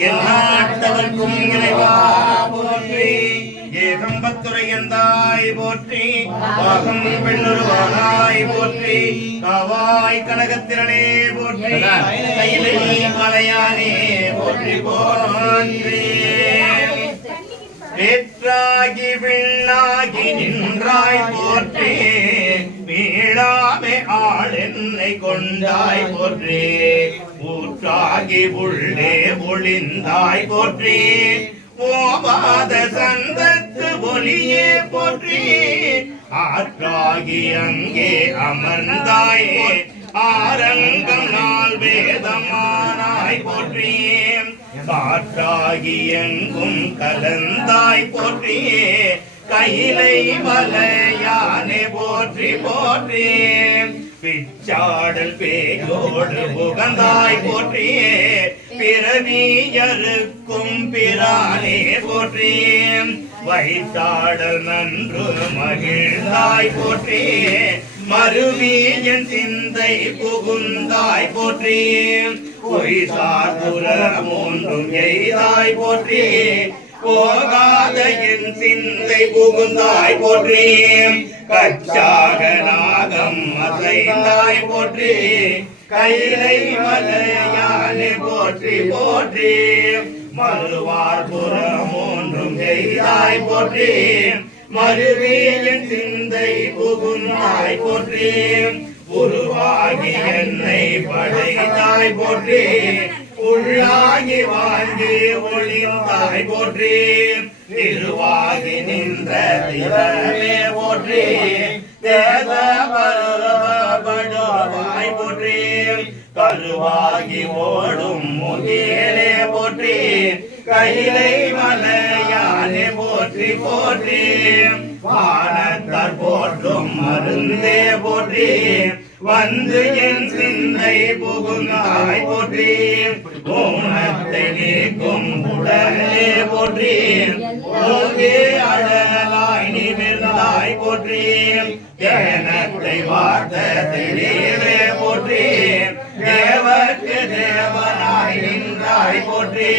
எல்லாத்தவர்க்கும் இறைவா போற்றி. ஏகம்பத்துரையந்தாய் போற்றி. பாகம் பெண்ணுருவானாய் போற்றி. காவாய் கனகத்திரளே போற்றி. கையிலை மலையானே போற்றி போற்றி. வேற்றாகி விண்ணாகி நின்றாய் போற்றே. மீளாமே ஆள் என்னை கொண்டாய் போற்றே. ஊற்றாகி உள்ளே ஒளிந்தாய் போற்றே. ஓபாத சந்தத்து ஒளியே போற்றி. ஆற்றாகி அங்கே அமர்ந்தாயே. ஆரங்கம் நாள் வேதமானாய் போற்றியே காற்றாகி எங்கும் கலந்தாய் போற்றியே கையிலை மலை போற்றி போற்றி. பிச்சாடல் பேயோடு புகந்தாய் போற்றியே. பிறவியருக்கும் பிரானே போற்றியே வைத்தாடல் நன்று மகிழ்ந்தாய் போற்றி. மறுவியன் சிந்தை புகுந்தாய் போற்றியே பொய் சார்புறம் ஒன்றும் எய்தாய் போற்றியே போகாத என் சிந்தை புகுந்தாய் போற்றியே கச்சாக நாகம் அசைந்தாய் போற்றி கைலை மலையானே போற்றி போற்றி. மறுவார் புறம் ஒன்றும் செய்தாய் போற்றி. மறுவேலின் சிந்தை புகுந்தாய் போற்றி. உருவாகி என்னை படைத்தாய் போற்றி. உள்ளாகி வாங்கி ஒளிந்தாய் போற்றி. திருவாகி நின்ற திறமே போற்றி. தேச பருவப்படுவாய் போற்றி. கருவாகி ஓடும் முகிலே போற்றி. கையிலை மலையானே போற்றி போற்றி. வானத்தார் போற்றும் மருந்தே போற்றி. வந்து என் சிந்தை புகுந்தாய் போற்றி ஓமத்தை நீக்கும் உடலே போற்றி ஓகே அழலாய் நிமிர்ந்தாய் போற்றி ஏனத்தை வார்த்த தெரியவே போற்றி தேவர்க்கு தேவனாய் நின்றாய் போற்றி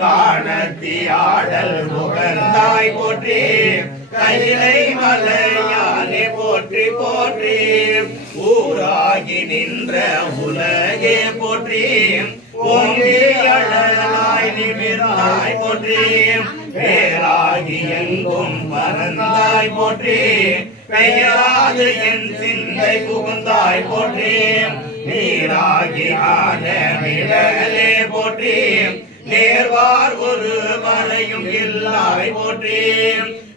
காணத்தி ஆடல் முகந்தாய் போற்றி கையிலை மலையானே போற்றி போற்றி. ஊராகி நின்ற உலகே போற்றி. ஓங்கி அழலாய் நிமிராய் போற்றி. பேராகி எங்கும் மறந்தாய் போற்றி. பெயராது என் சிந்தை புகுந்தாய் போற்றேன் நீராகி ஆன போற்றி. நேர்வார் ஒரு மலையும் இல்லாய் போற்றி.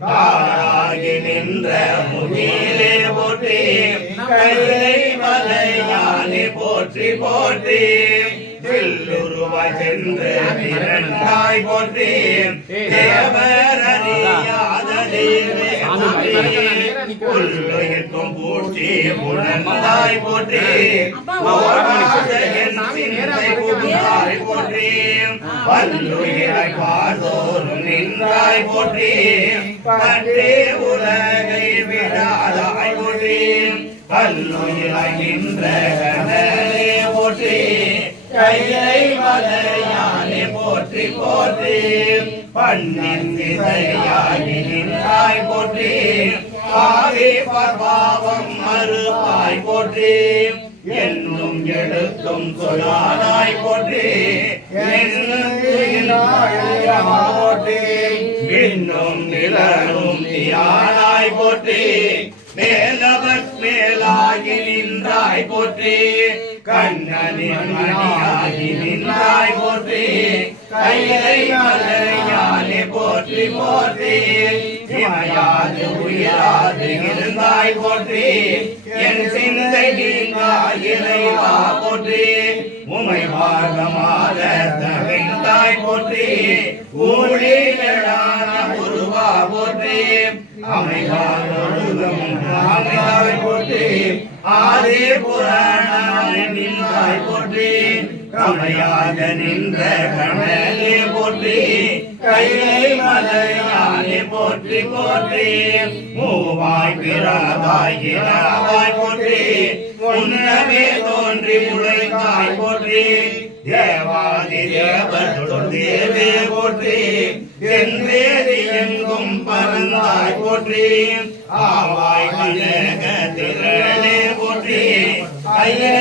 காராகி நின்ற முகிலே போற்றி. கைலை மலையானே போற்றி போற்றி. வில்லுருவாய் சென்று திரண்டாய் போற்றி தேவரறியாத தேவே போற்றி புல்லுயிர்க்கும் பூச்சி புலந்தாய் போற்றி ஓடாத என் சிந்தை புகுந்தாய் போற்றி வல்லுயிராய் பார்தோறும் நின்றாய் போற்றி பற்றே உலகை விடாதாய் போற்றி வல்லுயிராய் நின்ற கனலே போற்றி கையை மலையானே போற்றி போற்றி. பண்ணின் திசையாகி நின்றாய் போற்றி. ஆகி பர்பாவம் மறுப்பாய் போற்றி. என்னும் எழுத்தும் சொல்லானாய் போற்றி. போற்றி. இன்னும் நிலனும் தியானாய் போற்றி. மேலவர் மேலாகி நின்றாய் போற்றி. கண்ணனின் மணியாகி நின்றாய் போற்றி கையை மலையானே போற்றி போற்றி இமையாது உயிராது இருந்தாய் போற்றி என் சிந்தை இறைவா போற்றி உமை மார்க்கமாக தகைந்தாய் போற்றி ஊழியடான உருவா போற்றி அமைவார் ஒழுகும் அமைவாய் போற்றி ஆதே புராணாய் நின்றாய் போற்றி கமையாக நின்ற கமலே போற்றி கையை மலையானே போற்றி போற்றி மூவாய் பிறவாய் இராவாய் போற்றி முன்னமே தோன்றி முளைத்தாய் போற்றி. தேவாதி தேவர் தேவே போற்றி. என்றேறி எங்கும் பரந்தாய் போற்றி. ஆவாய் கனக திரளே போற்றி. கையை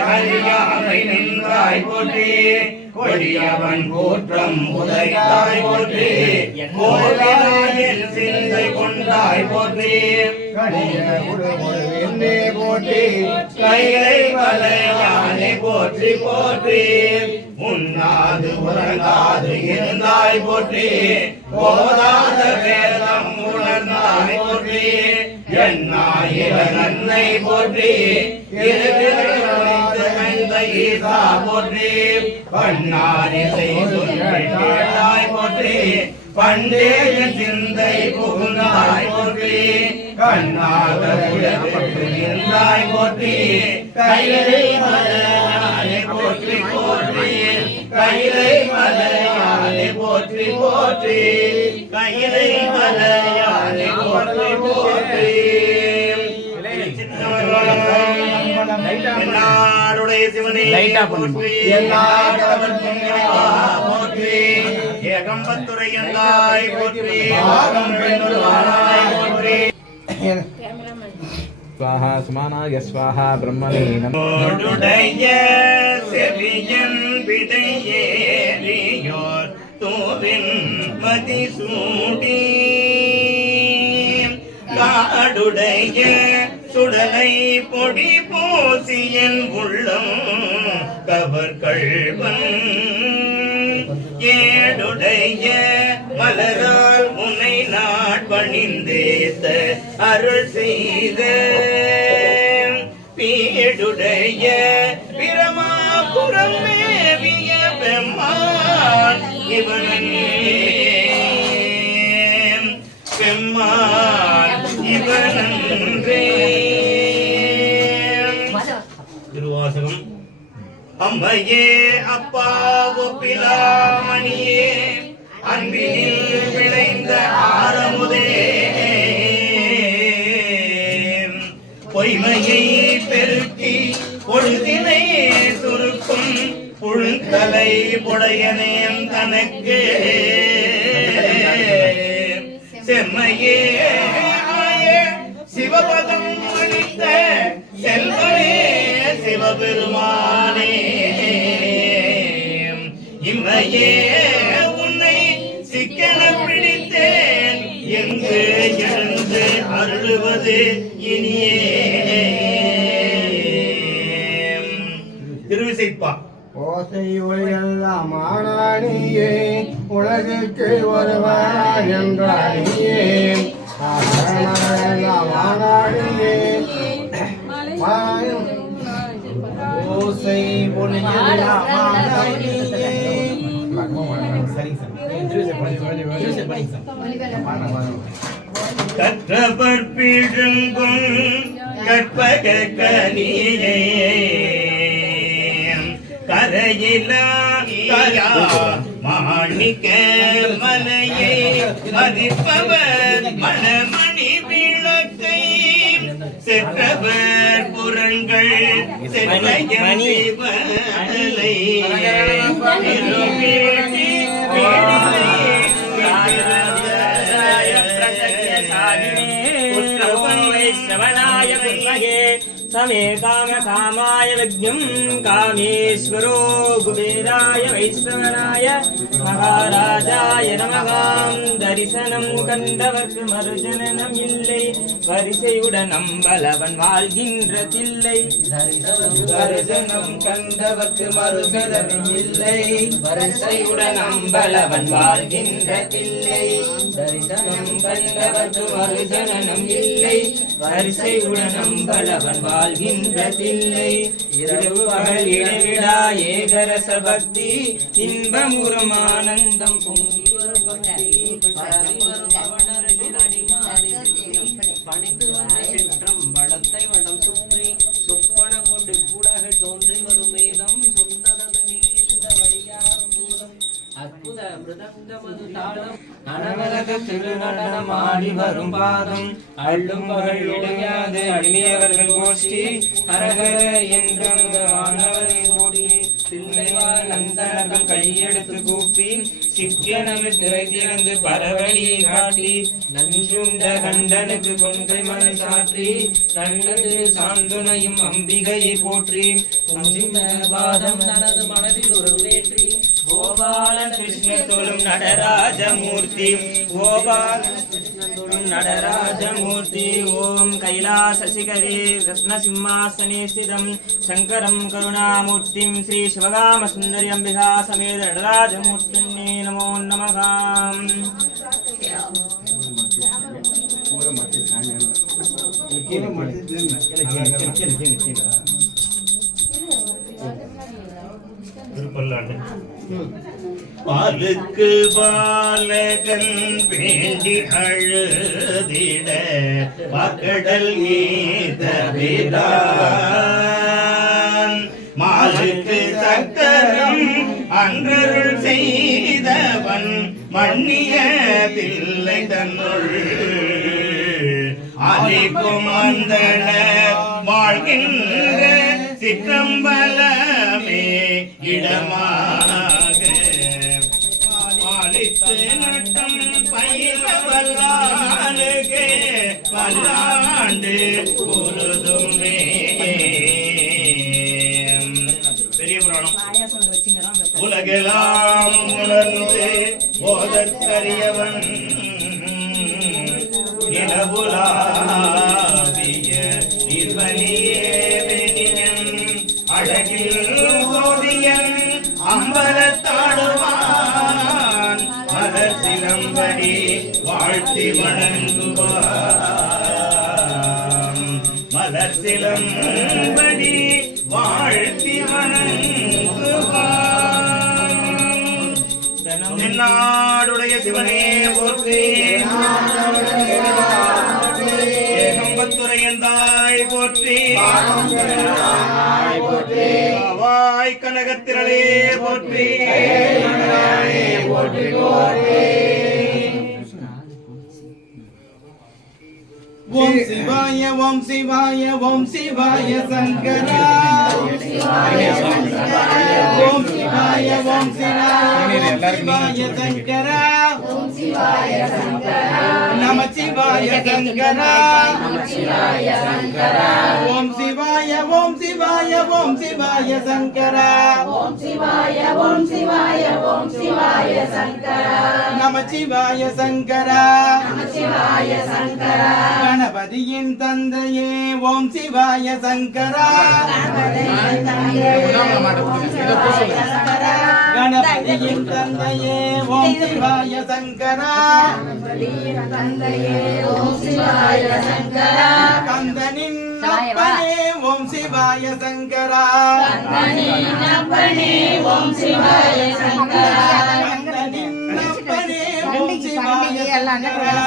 அறியாமை நின்றாய் போற்றி. கொடியவன் கூற்றம் உதைத்தாய் போற்றி. சிந்தை கொண்டாய் போற்றி. போற்றி. கையை வலையானை போற்றி போற்றி. உண்ணாது உறங்காது இருந்தாய் போற்றி. போதாத வேதம் உணர்ந்தாய் போற்றி. எண்ணாயிர நன்மை போற்றி. ஈசா போற்றி பண்ணாரி செய்தாய் போற்றி பண்டே சிந்தை புகுந்தாய் போற்றி கண்ணாக இருந்தாய் போற்றி கையிலை மலையாளே போற்றி போற்றி கையிலை மலையாளே போற்றி போற்றி கையிலை மலையாளே போற்றி போற்றி. எல்லாருடைய சிவனே போற்றி. போற்றி. ஏகம்பத்துரை எந்தாய் போற்றி. போற்றி. சுவாஹா சுமானாய சுவாஹா பிரம்மணே நமோடுடைய செவியன் விடையேறியோர் தூவின் சுடலை பொடி போசி என் உள்ளம் கவர்கள்வன் ஏடுடைய மலரால் உன்னை நாட்பணிந்தேத்த அருள் செய்த. பீடுடைய பிரமாபுரம் மேவிய பெம்மான் இவனே அம்மையே அப்பா ஒப்பிலாமணியே அன்பினில் விளைந்த ஆரமுதே. பொய்மையை பெருக்கி பொழுதினை சுருக்கும் புழுந்தலை புடையனேன் தனக்கு. செம்மையே சிவபதம் அளித்த செல்வனே சிவபெருமானே. இம்மையே உன்னை சிக்கன பிடித்தேன். எங்கு எழுந்து அருளுவது இனியே. திருவிசைப்பா. ஓசை ஒளியெல்லாம் ஆனானியே உலகுக்கு ஒருவராய் என்றானியே ஆனானியே ஓசை ஒளியெல்லாம் ஆனானியே கற்றவர் பிழுங்கும் கற்பக கனியே கரையிலா கரா மாணிக்க மலையை மதிப்பவர் மணமணி விளக்கை செற்றவர் கண்கள் சிவனாய குருமகே சமே காம காமாய விக்னம் காமேஸ்வரோ குபேராய வைஸ்வராய மகாராஜாய நமகாம் தரிசனம் கண்டவர்க்கு மறுஜனனம் இல்லை. வரிசையுடன் அம்பலவன் வாழ்கின்ற தில்லை. தரிசனம் கண்டவர்க்கு மறுஜனனம் இல்லை. வரிசையுடன் அம்பலவன் வாழ்கின்ற தில்லை. தரிசனம் கண்டவர்க்கு மறுஜனனம் இல்லை. வரிசையுடன் அம்பலவன் வாழ்கின்ற தில்லை. இரவு பகல் இடைவிடா ஏகரச பக்தி இன்பமுறும் ஆனந்தம் பொங்கி அனவரக திருநடனம் ஆடி வரும் பாதம். அள்ளும் பகல் இடையாது. அழியவர்கள் கோஷ்டி. அரகர என்றும் ஆண்டவரை போற்றி தில்லைவாழ் அந்தனர்கள் கையெடுத்து கூப்பி சிக்கியனவு திரை திறந்து பரவழியை காட்டி நஞ்சுண்ட கண்டனுக்கு கொன்றை மலை சாற்றி கண்டது சாந்துணையும் அம்பிகையை போற்றி பாதம் தனது மனதில் ஒரு கோபாலன் கிருஷ்ண நடராஜமூர்த்தி. கோபால கிருஷ்ண நடராஜமூர்த்தி. ஓம் கைலாசசிகரே ரத்ன ஸ்திதம் சங்கரம் கருணாமூர்த்திம் ஸ்ரீ சிவகாம சுந்தரி அம்பிகா சமேத நடராஜமூர்த்தின்னே நமோ நமகாம் திருப்பல்லாண்டு. பாலுக்கு பாலகன் வேண்டி அழுதிட பக்கடல் மீதவிதான் மாலுக்கு சக்கரம் அன்றருள் செய்தவன் மன்னிய தில்லை தன்னுள். அழிக்கும் அந்த வாழ்கின்ற சிற்றம்பலமே இடமா பாலித்து நட்டம் பயில வல்லானுக்கு வல்லாண்டு பொருதுமே பெரிய புராணம். உலகெல்லாம் உணர்ந்து போதற்கரியவன் நிலவுலாவிய இருவலியே அழகில் அம்பல வாழ்த்தி வணங்குவார் மலர் படி வாழ்த்தி வணங்குவான் தென்னாடுடைய சிவனே போற்றி. ஏகம்பத்துரையந்தாய் போற்றி. வாய் கனகத்திரளே போற்றி. ఓం శివాయ ఓం శివాయ ఓం శివాయ శంకర ఓం శివాయ ఓం శివాయ శంకరా நம சிவாய ஓம் சிவாய ஓம் சிவாய ஓம் சிவாய சங்கரா ஓம் சிவாய ஓம் சிவாய ஓம் சிவாய சங்கரா நம சிவாய சங்கரா ஓம் சிவாய கணபதியின் தந்தையே ஓம் சிவாய சங்கரா தந்தையே கணபதியின் தந்தையே ஓம் சிவாய சங்கரா தந்தையே ஓம் சிவாய சங்கரா கந்தனின் அப்பனே ஓம் சிவாய சங்கரா கந்தனின் அப்பனே ஓம் சிவாய சங்கரா கந்தனின் அப்பனே ஓம் சிவாய சங்கரா